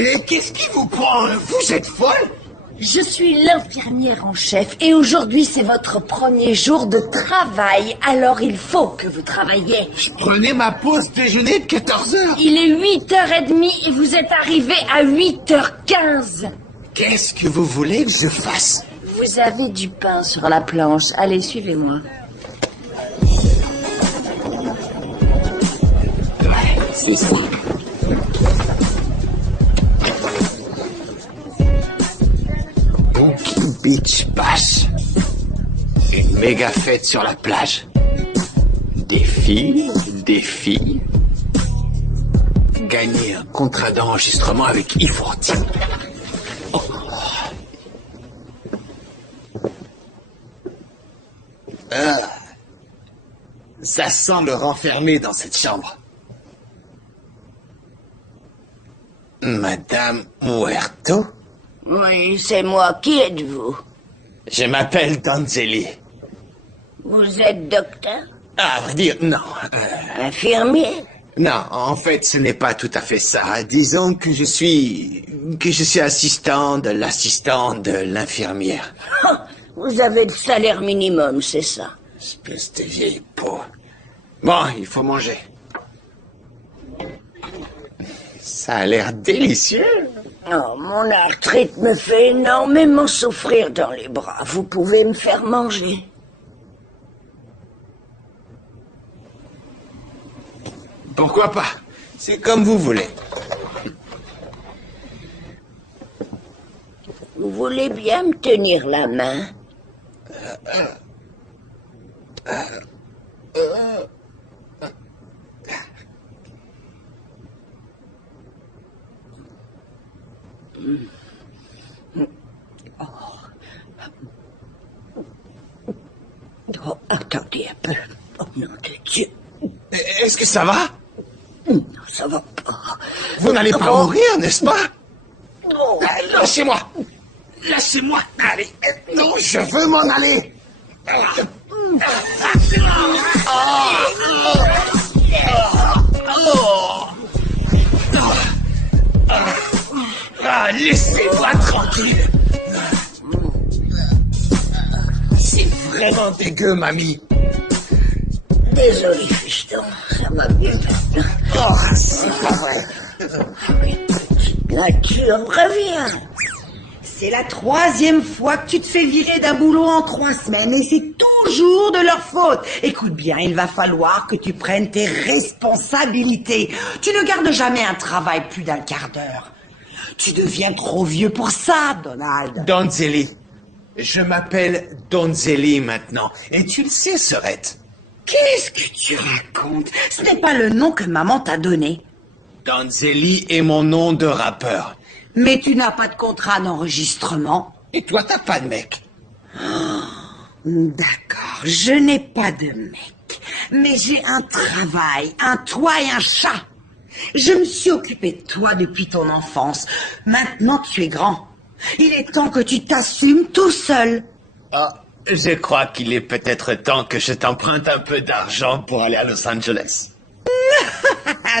Et qu'est-ce qui vous prend? Vous êtes folle? Je suis l'infirmière en chef et aujourd'hui c'est votre premier jour de travail, alors il faut que vous travailliez. Je prenais ma pause déjeuner de 14 heures. Il est 8h30 et vous êtes arrivé à 8h15. Qu'est-ce que vous voulez que je fasse? Vous avez du pain sur la planche, allez suivez-moi. Ouais, c'est ça. Beach Bash. Une méga fête sur la plage. Des filles. Gagner un contrat d'enregistrement avec Yves Rotti. Oh. Ça sent le renfermer dans cette chambre. Madame Muerto? Oui, c'est moi. Qui êtes-vous? Je m'appelle Donzelli. Vous êtes docteur? À vrai dire, non. Infirmier? Non, en fait, ce n'est pas tout à fait ça. Disons que je suis assistant de l'assistant de l'infirmière. Vous avez le salaire minimum, c'est ça? Espèce de vieille peau. Bon, il faut manger. Ça a l'air délicieux. Oh, mon arthrite me fait énormément souffrir dans les bras. Vous pouvez me faire manger. Pourquoi pas? C'est comme vous voulez. Vous voulez bien me tenir la main? Oh, attendez un peu. Oh nom de Dieu. Est-ce que ça va? Non, ça va pas. Vous n'allez pas mourir, n'est-ce pas? Oh, Lâchez-moi. Lâchez-moi. Allez. Non, je veux m'en aller. Laissez-moi tranquille. C'est vraiment dégueu, mamie. désolé, fiston. Ça m'a bien fait. Oh, c'est pas vrai. Nature, reviens. C'est la 3e fois que tu te fais virer d'un boulot en 3 semaines et c'est toujours de leur faute. Écoute bien, il va falloir que tu prennes tes responsabilités. Tu ne gardes jamais un travail plus d'un quart d'heure. Tu deviens trop vieux pour ça, Donald. Donzelli. Je m'appelle Donzelli maintenant. Et tu le sais, Sorette. Qu'est-ce que tu racontes? Ce n'est pas le nom que maman t'a donné. Donzelli est mon nom de rappeur. Mais tu n'as pas de contrat d'enregistrement. Et toi, t'as pas de mec. D'accord, je n'ai pas de mec, mais j'ai un travail, un toit et un chat. Je me suis occupée de toi depuis ton enfance. Maintenant tu es grand. Il est temps que tu t'assumes tout seul. Ah, je crois qu'il est peut-être temps que je t'emprunte un peu d'argent pour aller à Los Angeles.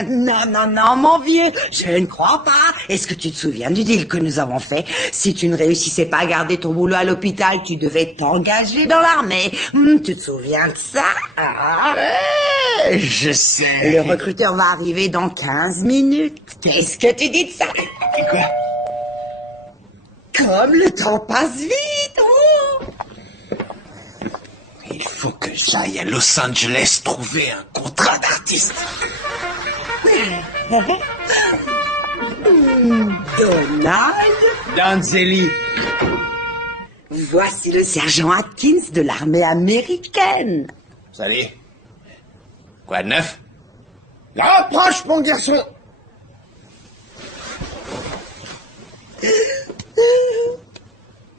Non, non, non, mon vieux, je ne crois pas. Est-ce que tu te souviens du deal que nous avons fait? Si tu ne réussissais pas à garder ton boulot à l'hôpital, tu devais t'engager dans l'armée. Tu te souviens de ça? Je sais. Le recruteur va arriver dans 15 minutes. Qu'est-ce que tu dis de ça? Quoi? Comme le temps passe vite, oh! Il faut que j'aille à Los Angeles trouver un contrat d'artiste. Donald, Donzelli. voici le sergent Atkins de l'armée américaine. Salut. Quoi de neuf? Rapproche, mon garçon.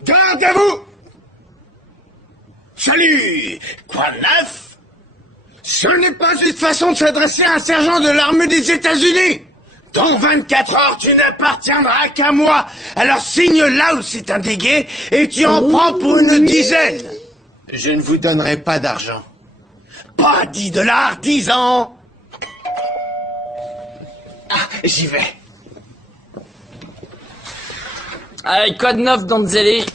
Garde à vous. Salut. Quoi de neuf? Ce n'est pas une façon de s'adresser à un sergent de l'armée des États-Unis. Dans 24 heures, tu n'appartiendras qu'à moi. Alors signe là où c'est indiqué et tu en prends pour une dizaine. Je ne vous donnerai pas d'argent. Pas $10, 10 ans. Ah, j'y vais. Allez, code 9, Donzelli.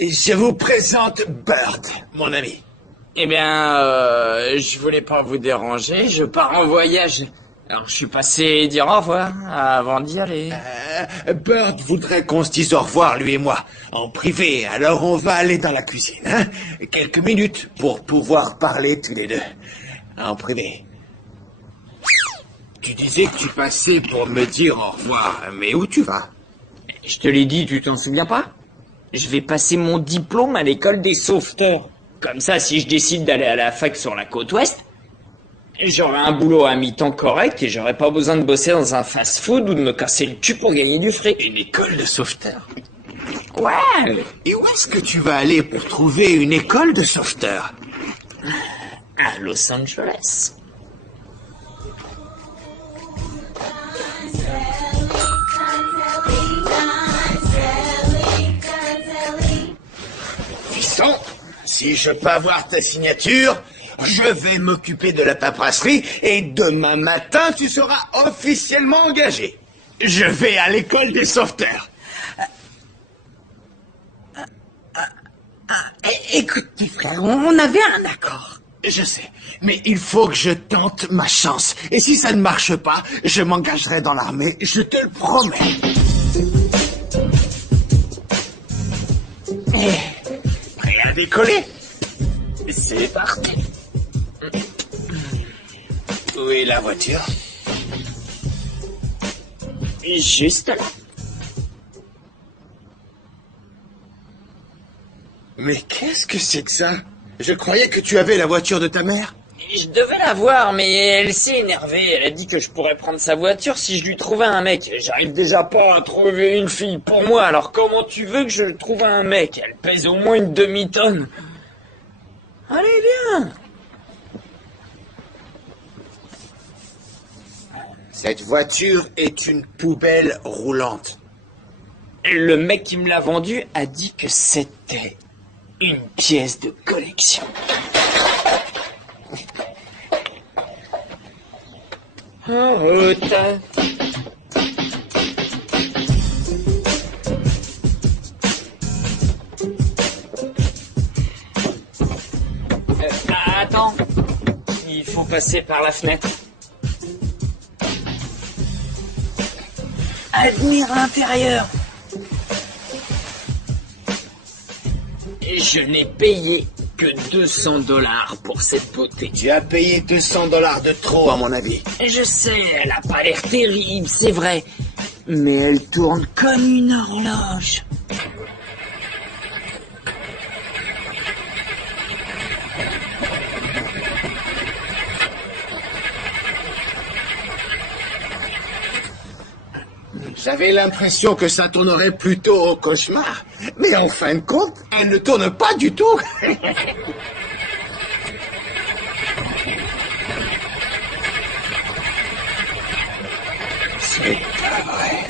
Je vous présente Bird, mon ami. Eh bien, je voulais pas vous déranger, je pars en voyage. Alors, je suis passé dire au revoir avant d'y aller. Bird voudrait qu'on se dise au revoir, lui et moi, en privé. Alors on va aller dans la cuisine, hein? Quelques minutes pour pouvoir parler tous les deux. En privé. Tu disais que tu passais pour me dire au revoir, mais où tu vas? Je te l'ai dit, tu t'en souviens pas? Je vais passer mon diplôme à l'école des sauveteurs. Comme ça, si je décide d'aller à la fac sur la côte ouest, j'aurai un boulot à mi-temps correct et j'aurai pas besoin de bosser dans un fast-food ou de me casser le cul pour gagner du fric. Une école de sauveteurs? Ouais. Et où est-ce que tu vas aller pour trouver une école de sauveteurs? À Los Angeles. Fiston, si je peux avoir ta signature, je vais m'occuper de la paperasserie et demain matin, tu seras officiellement engagé. Je vais à l'école des sauveteurs. Écoute, petit frère, on avait un accord. Je sais, mais il faut que je tente ma chance. Et si ça ne marche pas, je m'engagerai dans l'armée, je te le promets. Prêt à décoller? C'est parti. Où est la voiture? Juste là. Mais qu'est-ce que c'est que ça? Je croyais que tu avais la voiture de ta mère. Je devais la voir, mais elle s'est énervée. Elle a dit que je pourrais prendre sa voiture si je lui trouvais un mec. J'arrive déjà pas à trouver une fille pour moi, alors comment tu veux que je trouve un mec? Elle pèse au moins une demi-tonne. Allez, viens. Cette voiture est une poubelle roulante. Le mec qui me l'a vendue a dit que c'était une pièce de collection. En route. Attends, il faut passer par la fenêtre. Avenir inférieur. Je n'ai payé que $200 pour cette beauté. Tu as payé $200 de trop, à mon avis. Je sais, elle a pas l'air terrible, c'est vrai. Mais elle tourne comme une horloge. J'avais l'impression que ça tournerait plutôt au cauchemar. Mais en fin de compte, elle ne tourne pas du tout. C'est pas vrai.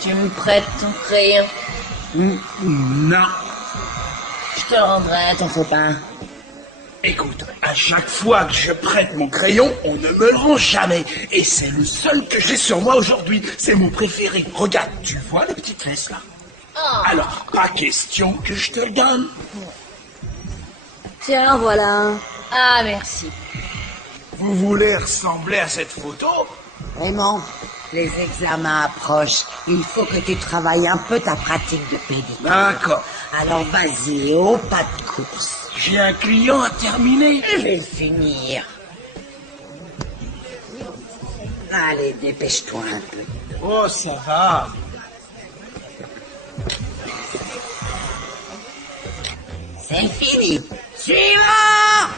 Tu me prêtes ton crayon? Non. Je te le rendrai, t'en fais pas. Écoute, à chaque fois que je prête mon crayon, on ne me le rend jamais. Et c'est le seul que j'ai sur moi aujourd'hui. C'est mon préféré. Regarde, tu vois les petites fesses là? Alors, pas question que je te le donne. Tiens, voilà. Ah, merci. Vous voulez ressembler à cette photo? Vraiment, les examens approchent. Il faut que tu travailles un peu ta pratique de pédicure. D'accord. Alors vas-y, au pas de course. J'ai un client à terminer. Je vais le finir. Allez, dépêche-toi un peu. Oh, ça va. C'est fini. Suivant!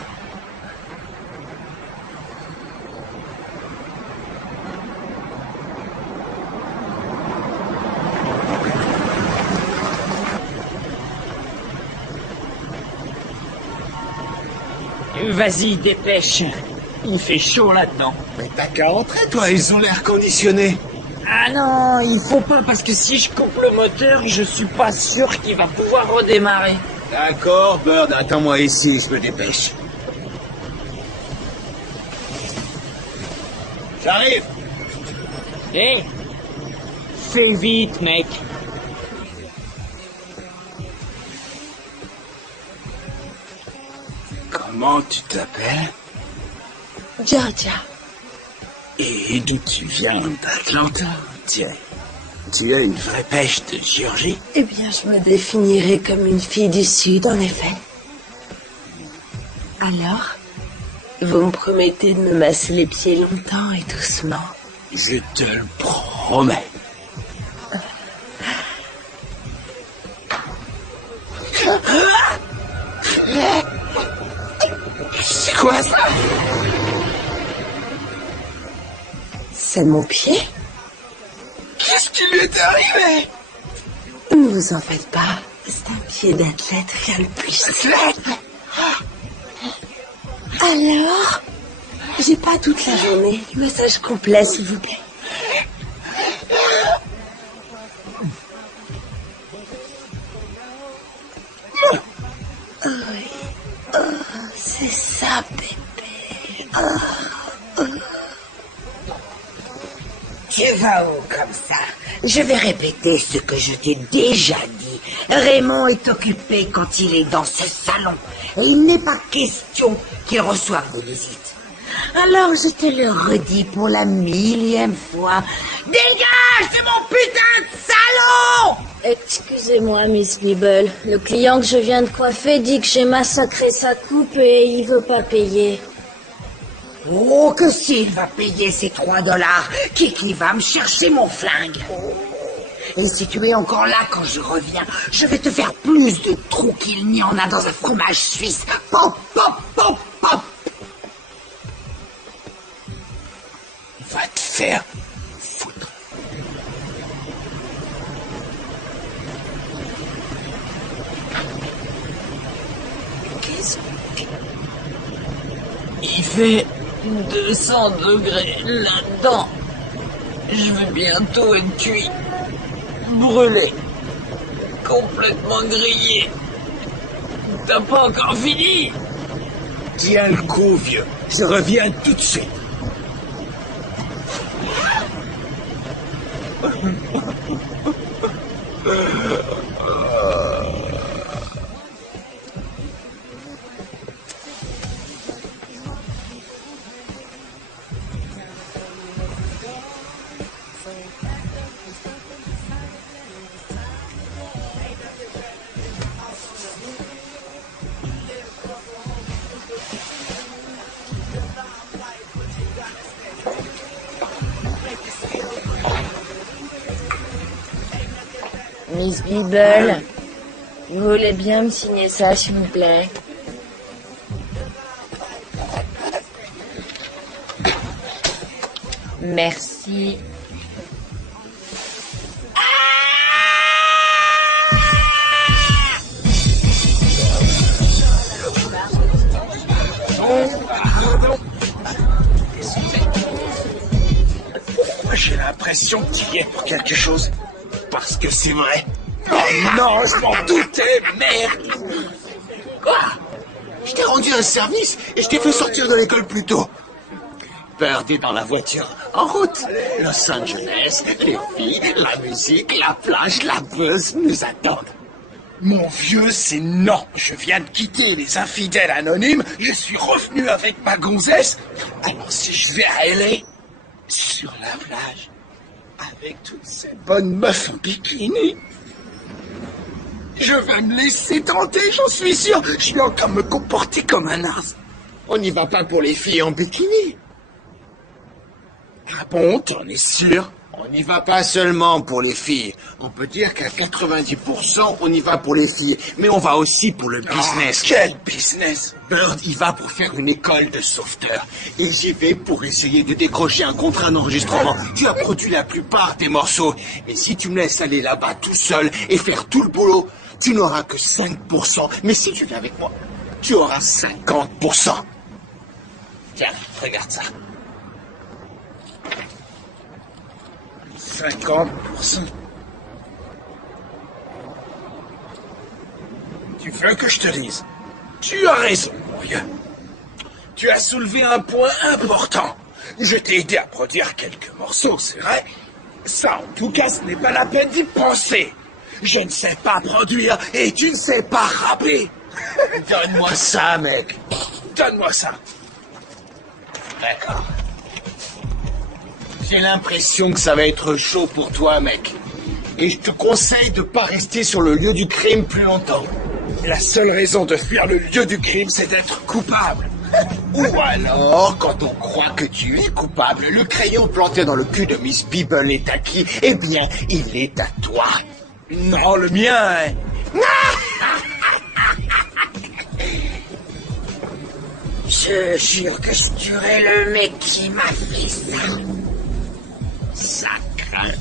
Vas-y, dépêche. Il fait chaud là-dedans. Mais t'as qu'à entrer, toi, ils ont l'air conditionnés. Ah non, il faut pas parce que si je coupe le moteur, je suis pas sûr qu'il va pouvoir redémarrer. D'accord, Bird, attends-moi ici, je me dépêche. J'arrive. Hé, fais vite, mec. Comment tu t'appelles? Georgia. Et d'où tu viens? D'Atlanta? Tiens, tu as une vraie pêche de Géorgie? Eh bien, je me définirais comme une fille du Sud, en effet. Alors, vous me promettez de me masser les pieds longtemps et doucement? Je te le promets. C'est quoi ça? C'est mon pied? Qu'est-ce qui lui est arrivé? Ne vous en faites pas. C'est un pied d'athlète, rien de plus. Athlète? Alors? J'ai pas toute la journée. Massage complet, s'il vous plaît. Oh oui. Oh, c'est ça, bébé. Tu vas où comme ça? Je vais répéter ce que je t'ai déjà dit. Raymond est occupé quand il est dans ce salon. Et il n'est pas question qu'il reçoive des visites. Alors je te le redis pour la 1000e fois. Dégage de mon putain de salon! Excusez-moi, Miss Bibble. Le client que je viens de coiffer dit que j'ai massacré sa coupe et il veut pas payer. Oh, que s'il va payer ces $3, Kiki va me chercher mon flingue. Et si tu es encore là quand je reviens, je vais te faire plus de trous qu'il n'y en a dans un fromage suisse. Pop, pop, pop, pop. Va te faire foutre. Qu'est-ce que... Il fait 200 degrés là-dedans. Je vais bientôt être cuit. Brûlé. Complètement grillé. T'as pas encore fini? Tiens le coup, vieux. Je reviens tout de suite. Miss Bibble, vous voulez bien me signer ça, s'il vous plaît? Merci. Pourquoi j'ai l'impression que tu y es pour quelque chose? Parce que c'est vrai. Oh non, je m'en doutais, merde! Quoi? Je t'ai rendu un service et je t'ai fait sortir de l'école plus tôt. Bird est dans la voiture, en route. Los Angeles, les filles, la musique, la plage, la buzz nous attendent. Mon vieux, c'est non. Je viens de quitter les infidèles anonymes, je suis revenu avec ma gonzesse. Alors si je vais à LA, sur la plage, avec toutes ces bonnes meufs en bikini, je vais me laisser tenter, j'en suis sûr. Je vais encore me comporter comme un ars. On n'y va pas pour les filles en bikini. Ah bon, t'en es sûr? On n'y va pas seulement pour les filles. On peut dire qu'à 90%, on y va pour les filles. Mais on va aussi pour le business. Quel business? Bird, il va pour faire une école de sauveteurs. Et j'y vais pour essayer de décrocher un contrat d'enregistrement. Tu as produit la plupart des morceaux. Mais si tu me laisses aller là-bas tout seul et faire tout le boulot, tu n'auras que 5%. Mais si tu viens avec moi, tu auras 50%. Tiens, regarde ça. 50%. Tu veux que je te dise? Tu as raison, mon vieux. Tu as soulevé un point important. Je t'ai aidé à produire quelques morceaux, c'est vrai. Ça, en tout cas, ce n'est pas la peine d'y penser. Je ne sais pas produire et tu ne sais pas rapper. Donne-moi ça, mec. Donne-moi ça. D'accord. J'ai l'impression que ça va être chaud pour toi, mec. Et je te conseille de pas rester sur le lieu du crime plus longtemps. La seule raison de fuir le lieu du crime, c'est d'être coupable. Ou alors, quand on croit que tu es coupable, le crayon planté dans le cul de Miss Peeble est à qui? Eh bien, il est à toi. Non, le mien est... Je jure que je tuerai le mec qui m'a fait ça. Sacre.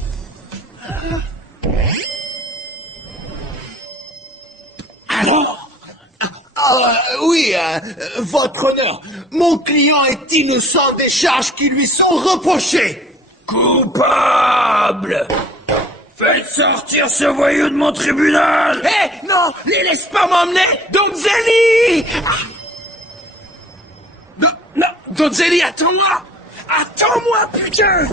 Alors? Oui, votre honneur, mon client est innocent des charges qui lui sont reprochées. Coupable! Faites sortir ce voyou de mon tribunal! Hé, non, les laisse pas m'emmener, Donzelli! Non, Donzelli, attends-moi! Attends-moi, putain!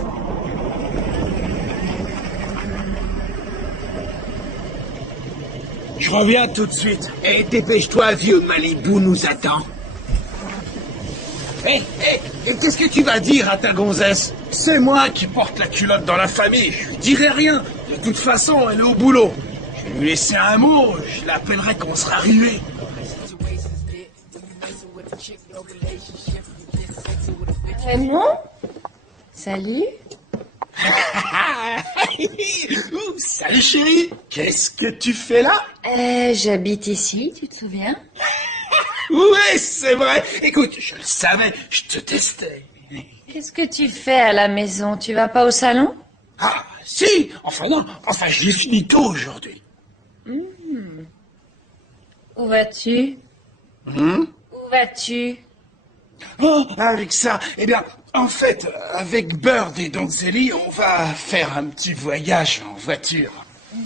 Je reviens tout de suite. Et dépêche-toi, vieux Malibu nous attend. Hé, qu'est-ce que tu vas dire à ta gonzesse? C'est moi qui porte la culotte dans la famille. Je lui dirai rien. De toute façon, elle est au boulot. Je vais lui laisser un mot. Je l'appellerai quand on sera arrivé. Raymond? Salut. Salut chérie. Qu'est-ce que tu fais là? J'habite ici, tu te souviens? Oui, c'est vrai. Écoute, je le savais. Je te testais. Qu'est-ce que tu fais à la maison? Tu vas pas au salon? Ah, si. Enfin non. Enfin, j'ai fini tôt aujourd'hui. Où vas-tu? Où vas-tu? Oh, avec ça, eh bien, en fait, avec Bird et Donzelli, on va faire un petit voyage en voiture.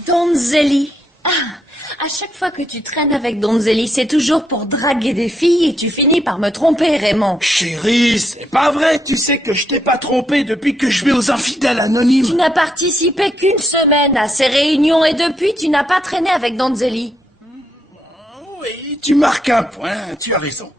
Donzelli. À chaque fois que tu traînes avec Donzelli, c'est toujours pour draguer des filles et tu finis par me tromper, Raymond. Chérie, c'est pas vrai, tu sais que je t'ai pas trompé depuis que je vais aux infidèles anonymes. Tu n'as participé qu'une semaine à ces réunions et depuis, tu n'as pas traîné avec Donzelli. Oui, tu marques un point, tu as raison.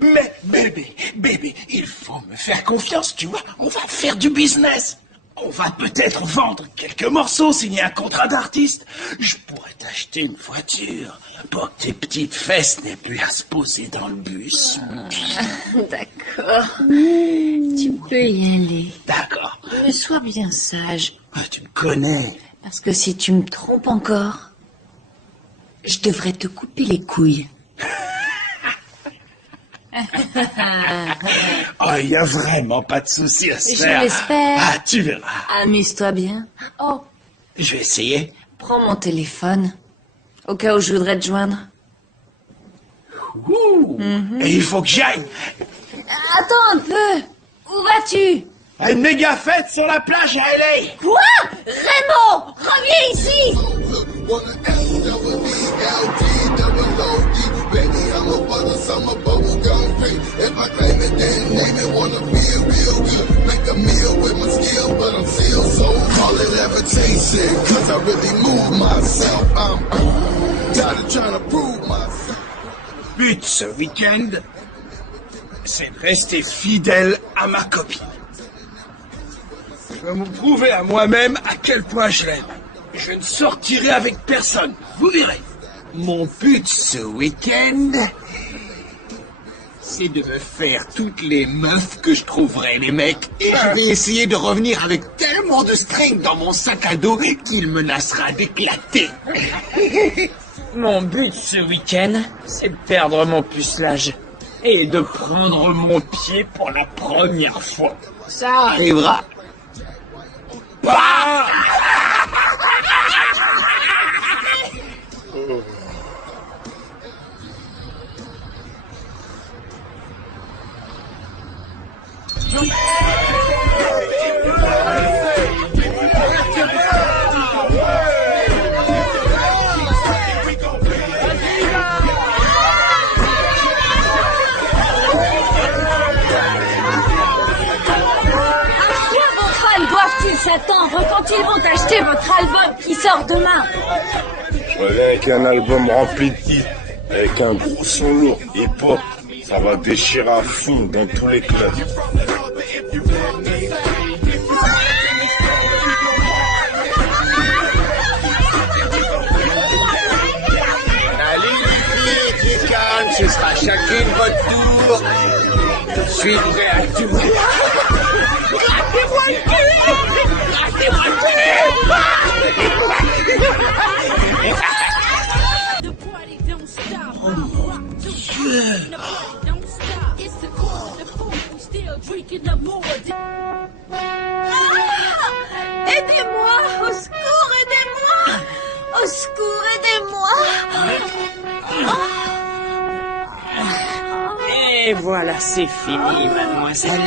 Mais bébé, il faut me faire confiance, tu vois, on va faire du business. On va peut-être vendre quelques morceaux, signer un contrat d'artiste. Je pourrais t'acheter une voiture pour que tes petites fesses n'aient plus à se poser dans le bus. D'accord. Tu peux y aller. D'accord. Mais sois bien sage. Tu me connais. Parce que si tu me trompes encore, je devrais te couper les couilles. Oh, il n'y a vraiment pas de souci à se Je faire. l'espère. Ah, tu verras. Amuse-toi bien. Oh, Je vais essayer. prends mon téléphone. Au cas où je voudrais te joindre. Ouh. Et il faut que j'aille. Attends un peu. Où vas-tu? À une méga fête sur la plage à LA. Quoi? Raymond, reviens ici. But ce week-end, c'est de rester fidèle à ma copine. Je veux me prouver à moi-même à quel point je l'aime. Je ne sortirai avec personne, vous verrez. Mon but ce week-end, c'est de me faire toutes les meufs que je trouverai, les mecs. Et je vais essayer de revenir avec tellement de string dans mon sac à dos qu'il menacera d'éclater. Mon but ce week-end, c'est de perdre mon pucelage et de prendre mon pied pour la première fois. Ça arrivera. Ah! quand ils vont acheter votre album qui sort demain? Je reviens avec un album rempli de titres, avec un gros son lourd, hip-hop. Ça va déchirer à fond dans tous les clubs. Allez les filles, du calme, ce sera chacune votre tour. Je suis prêt à tout. Grattez-moi le cul! Grattez-moi le Aidez-moi! Au secours, aidez-moi! Au secours, aidez-moi! Et voilà, c'est fini, mademoiselle.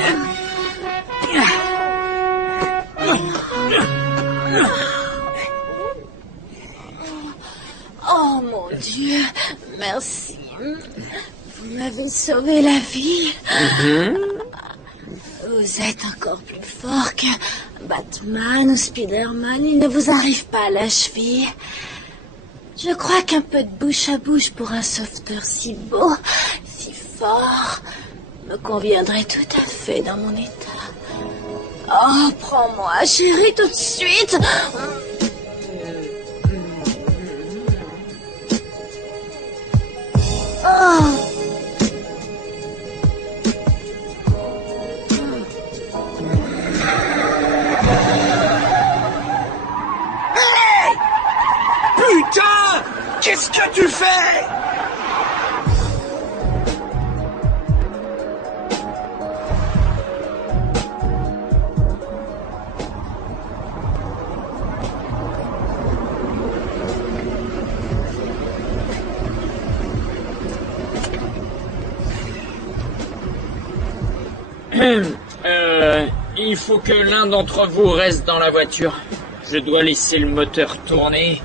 Oh mon Dieu, merci. Vous m'avez sauvé la vie. Vous êtes encore plus fort que Batman ou Spider-Man. Il ne vous arrive pas à la cheville. Je crois qu'un peu de bouche à bouche pour un sauveteur si beau, si fort, me conviendrait tout à fait dans mon état. Oh, prends-moi, chérie, tout de suite. Oh. Putain! Qu'est-ce que tu fais? Il faut que l'un d'entre vous reste dans la voiture. Je dois laisser le moteur tourner.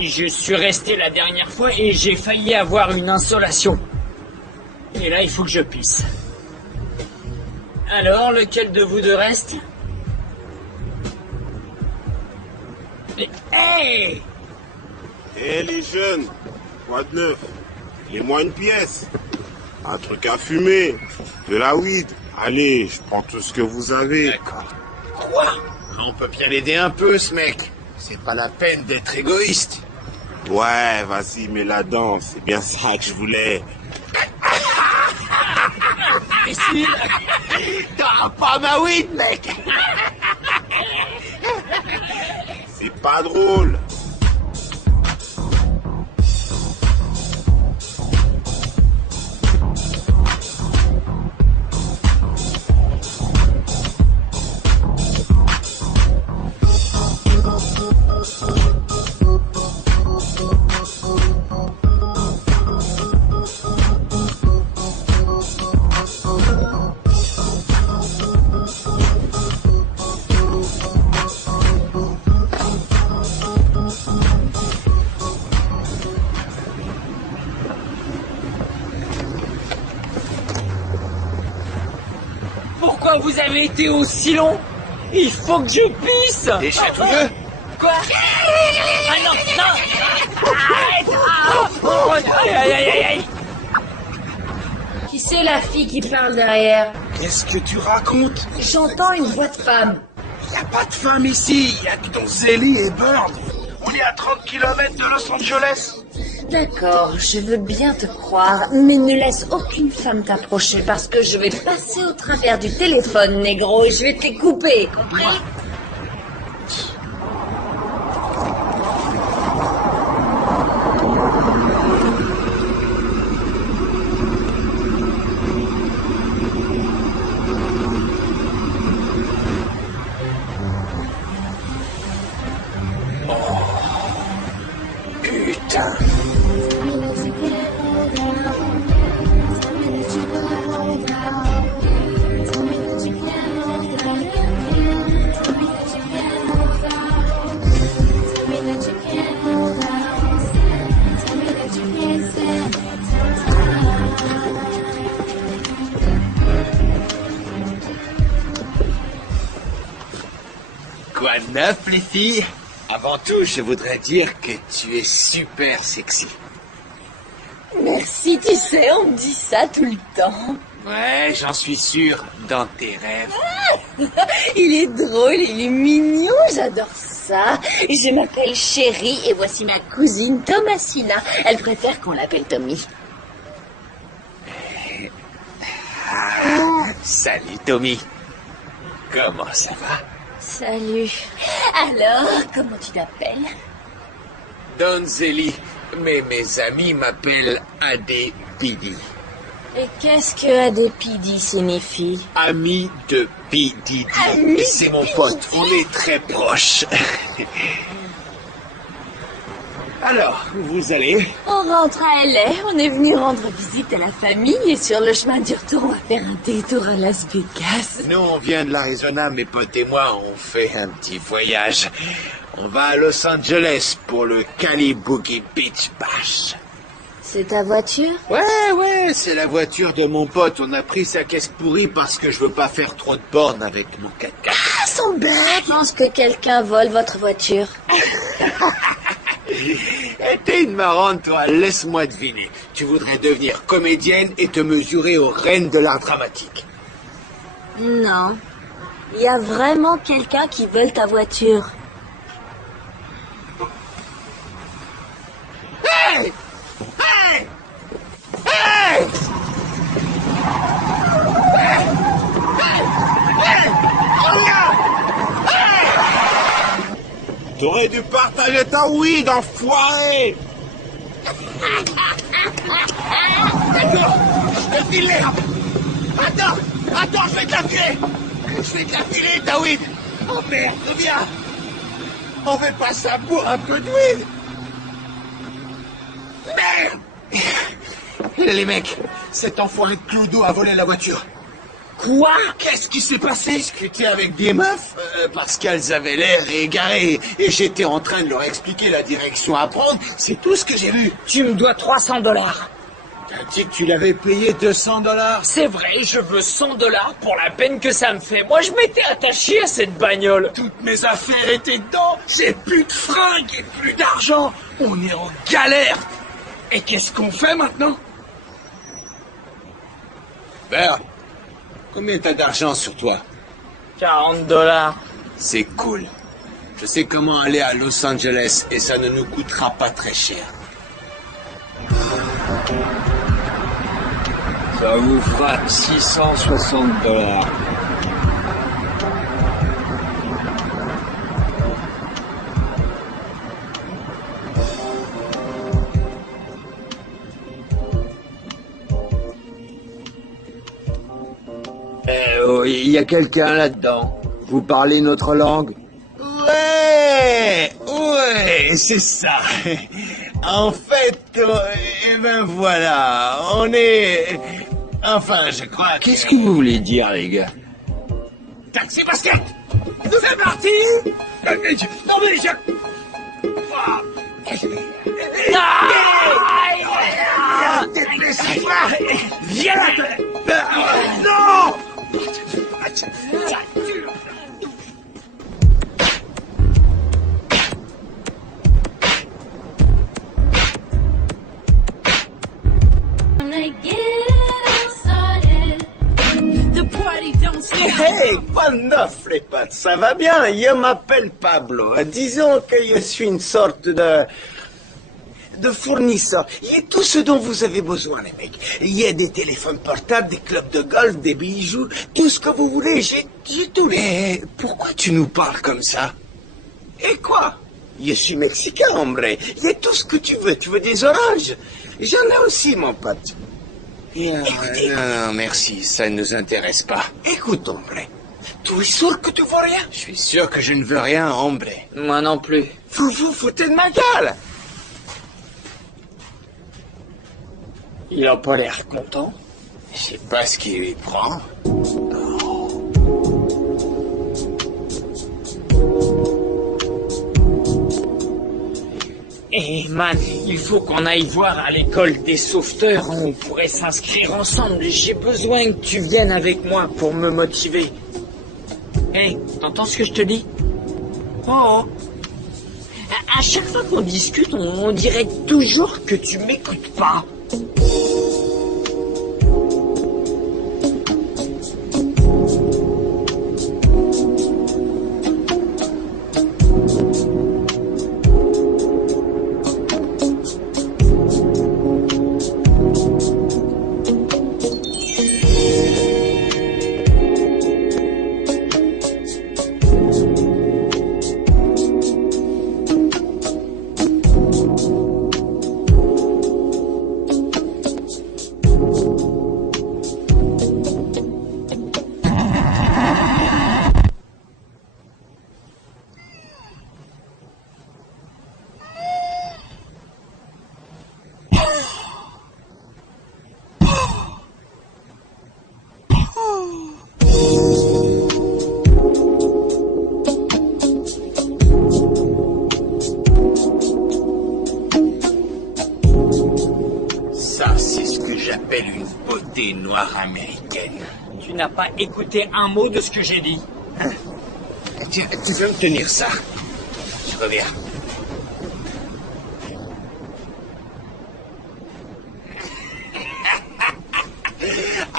Je suis resté la dernière fois et j'ai failli avoir une insolation. Et là, il faut que je pisse. Alors, lequel de vous deux reste? Hey! Eh les jeunes, quoi de neuf? Filez-moi une pièce. Un truc à fumer, de la weed. Allez, je prends tout ce que vous avez. D'accord. Quoi? On peut bien l'aider un peu, ce mec. C'est pas la peine d'être égoïste. Ouais, vas-y, mets la danse. C'est bien ça que je voulais. T'auras pas ma weed, mec. C'est pas drôle. Pourquoi vous avez été aussi long? Il faut que je pisse. T'es chatouilleux? Quoi? Ah non, non! Arrête! Aïe, aïe, aïe, aïe! Qui c'est la fille qui parle derrière? Qu'est-ce que tu racontes? J'entends une voix de femme. Y a pas de femme ici. Y a que ton Zélie et Bird. On est à 30 km de Los Angeles. D'accord, je veux bien te croire, mais ne laisse aucune femme t'approcher parce que je vais passer au travers du téléphone, négro, et je vais te les couper, compris? Putain. Quoi de 9, les filles. Avant tout, je voudrais dire que tu es super sexy. Merci, tu sais, on me dit ça tout le temps. Ouais, j'en suis sûr, dans tes rêves. Il est drôle, il est mignon, j'adore ça. Je m'appelle Chérie et voici ma cousine Thomasina. Elle préfère qu'on l'appelle Tommy. Salut, Tommy. Comment ça va? Salut. Alors, comment tu t'appelles? Donzelli, mais mes amis m'appellent Adé Pidi. Et qu'est-ce que ADPD signifie? Ami de P. Diddy. Ami C'est de mon P. pote, on est très proches. Alors, vous allez? On rentre à LA, on est venu rendre visite à la famille et sur le chemin du retour, on va faire un détour à Las Vegas. Nous, on vient de l'Arizona, mes potes et moi, on fait un petit voyage. On va à Los Angeles pour le Cali Boogie Beach Bash. C'est ta voiture? Ouais, c'est la voiture de mon pote. On a pris sa caisse pourrie parce que je veux pas faire trop de bornes avec mon 4x4. Ah, son blague! Je pense que quelqu'un vole votre voiture. T'es une marrante, toi. Laisse-moi deviner. Tu voudrais devenir comédienne et te mesurer aux reines de l'art dramatique. Non. Il y a vraiment quelqu'un qui vole ta voiture. Hey! Hey! Hey! T'aurais dû partager ta weed, enfoiré. Attends, je te file l'herbe. Attends, je vais te la filer. Je vais te la filer, ta weed. Oh merde, reviens. On fait pas ça pour un peu de weed. Merde. Les mecs, cet enfoiré de Clodo a volé la voiture. Quoi? Qu'est-ce qui s'est passé? Discuter avec des meufs parce qu'elles avaient l'air égarées et j'étais en train de leur expliquer la direction à prendre. C'est tout ce que j'ai vu. Tu me dois $300. T'as dit que tu l'avais payé $200. C'est vrai, je veux $100 pour la peine que ça me fait. Moi, je m'étais attaché à cette bagnole. Toutes mes affaires étaient dedans. J'ai plus de fringues et plus d'argent. On est en galère. Et qu'est-ce qu'on fait maintenant? Père, combien t'as d'argent sur toi? $40. C'est cool. Je sais comment aller à Los Angeles et ça ne nous coûtera pas très cher. Ça vous fera $660. Il y a quelqu'un là-dedans. Vous parlez notre langue? Ouais, c'est ça. En fait, eh ben voilà, on est... Enfin, je crois que... Qu'est-ce que vous voulez dire, les gars? Taxi basket! C'est parti! Non mais je... Viens là! Non! Hey, pas neuf les pattes, ça va bien, je m'appelle Pablo. Disons que je suis une sorte de fournisseur. Il y a tout ce dont vous avez besoin, les mecs. Il y a des téléphones portables, des clubs de golf, des bijoux, tout ce que vous voulez, j'ai tout. Mais pourquoi tu nous parles comme ça? Et quoi? Je suis mexicain, hombre. Il y a tout ce que tu veux. Tu veux des oranges? J'en ai aussi, mon pote. Non, merci, ça ne nous intéresse pas. Écoute, hombre. Tu es sûr que tu veux rien? Je suis sûr que je ne veux rien, hombre. Moi non plus. Vous vous foutez de ma gueule. Il a pas l'air content. Je sais pas ce qui lui prend. Eh man, il faut qu'on aille voir à l'école des sauveteurs. On pourrait s'inscrire ensemble. J'ai besoin que tu viennes avec moi pour me motiver. Hey, t'entends ce que je te dis? Oh. À chaque fois qu'on discute, on dirait toujours que tu m'écoutes pas. Ça, c'est ce que j'appelle une beauté noire américaine. Tu n'as pas écouté un mot de ce que j'ai dit. Tiens, tu veux me tenir ça? Je reviens.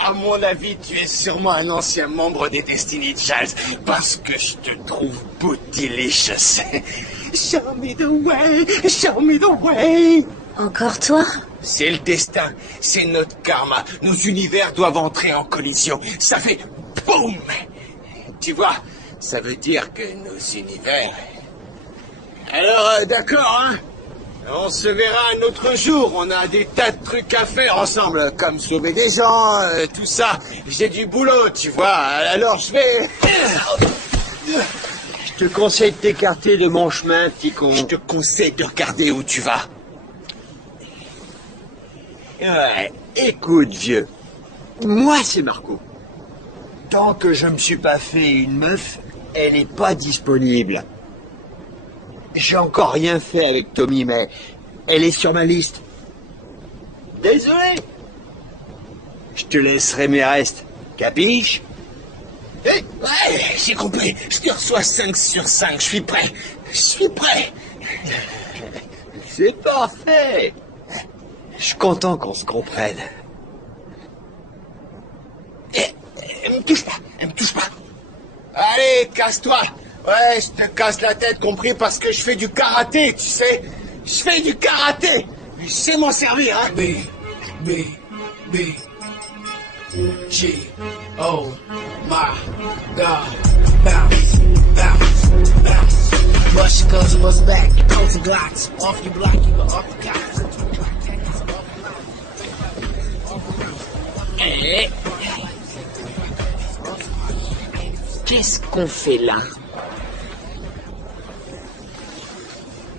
À mon avis, tu es sûrement un ancien membre des Destiny Childs, parce que je te trouve bootylicious. Show me the way, show me the way. Encore toi? C'est le destin, c'est notre karma. Nos univers doivent entrer en collision. Ça fait boum. Tu vois, ça veut dire que nos univers... Alors, d'accord, hein? On se verra un autre jour. On a des tas de trucs à faire ensemble, comme sauver des gens, tout ça. J'ai du boulot, tu vois. Alors je vais... Je te conseille de t'écarter de mon chemin, petit con. Je te conseille de regarder où tu vas. Ouais, écoute, vieux. Moi, c'est Marco. Tant que je me suis pas fait une meuf, elle est pas disponible. J'ai encore rien fait avec Tommy, mais elle est sur ma liste. Désolé. Je te laisserai mes restes. Capiche? Ouais, j'ai compris. Je te reçois 5 sur 5. Je suis prêt. Je suis prêt. C'est parfait. Je suis content qu'on se comprenne. Me touche pas. Me touche pas. Allez, casse-toi. Ouais, je te casse la tête, compris, parce que je fais du karaté, tu sais. Je fais du karaté. Je sais m'en servir, hein. B, G, O, my God. Bounce, bounce, bounce. Bust your guns, bust back, pounce and glocks. Off your block, you go off the cops. Eh. Qu'est-ce qu'on fait là?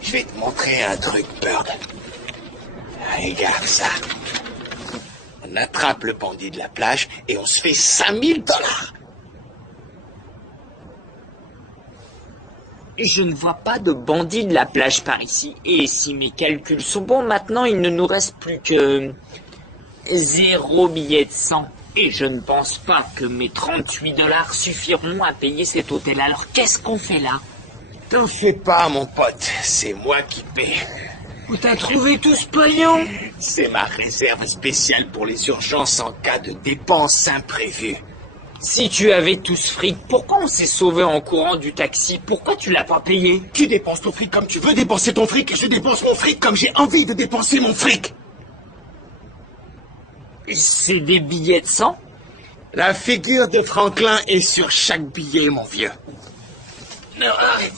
Je vais te montrer un truc, Bird. Regarde ça. On attrape le bandit de la plage et on se fait $5000. Je ne vois pas de bandits de la plage par ici. Et si mes calculs sont bons, maintenant il ne nous reste plus que 0 billet de 100. Et je ne pense pas que mes $38 suffiront à payer cet hôtel. Alors qu'est-ce qu'on fait là? T'en fais pas, mon pote. C'est moi qui paie. Où t'as trouvé tout ce pognon? C'est ma réserve spéciale pour les urgences en cas de dépenses imprévues. Si tu avais tout ce fric, pourquoi on s'est sauvé en courant du taxi? Pourquoi tu l'as pas payé? Tu dépenses ton fric comme tu veux dépenser ton fric et je dépense mon fric comme j'ai envie de dépenser mon fric. C'est des billets de 100? La figure de Franklin est sur chaque billet, mon vieux. Non, arrête.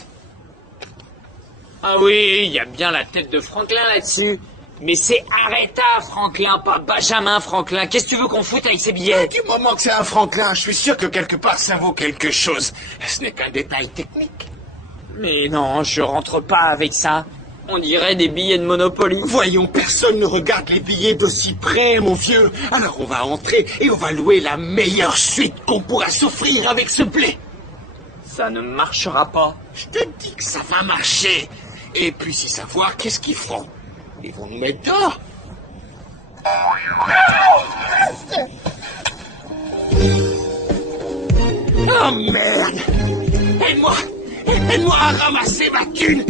Ah oui, il y a bien la tête de Franklin là-dessus. Mais c'est Aretha Franklin, pas Benjamin Franklin. Qu'est-ce que tu veux qu'on foute avec ces billets? Du moment que c'est un Franklin, je suis sûr que quelque part ça vaut quelque chose. Ce n'est qu'un détail technique. Mais non, je rentre pas avec ça. On dirait des billets de Monopoly. Voyons, personne ne regarde les billets d'aussi près, mon vieux. Alors on va entrer et on va louer la meilleure suite qu'on pourra s'offrir avec ce blé. Ça ne marchera pas. Je te dis que ça va marcher. Et puis si savoir, qu'est-ce qu'ils feront? Ils vont nous mettre dehors. Oh merde! Aide-moi à ramasser ma thune.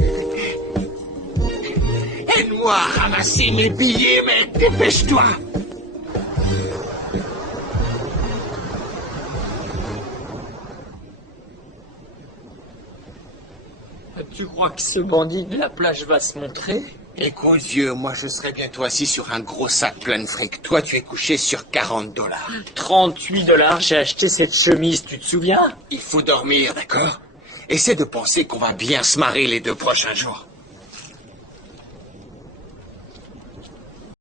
Aide-moi à ramasser mes billets, mec. Dépêche-toi. Tu crois que ce bandit de la plage va se montrer? Écoute, vieux, moi je serai bientôt assis sur un gros sac plein de fric. Toi, tu es couché sur $40. 38 $, j'ai acheté cette chemise, tu te souviens? Il faut dormir, d'accord? Essaie de penser qu'on va bien se marrer les 2 prochains jours.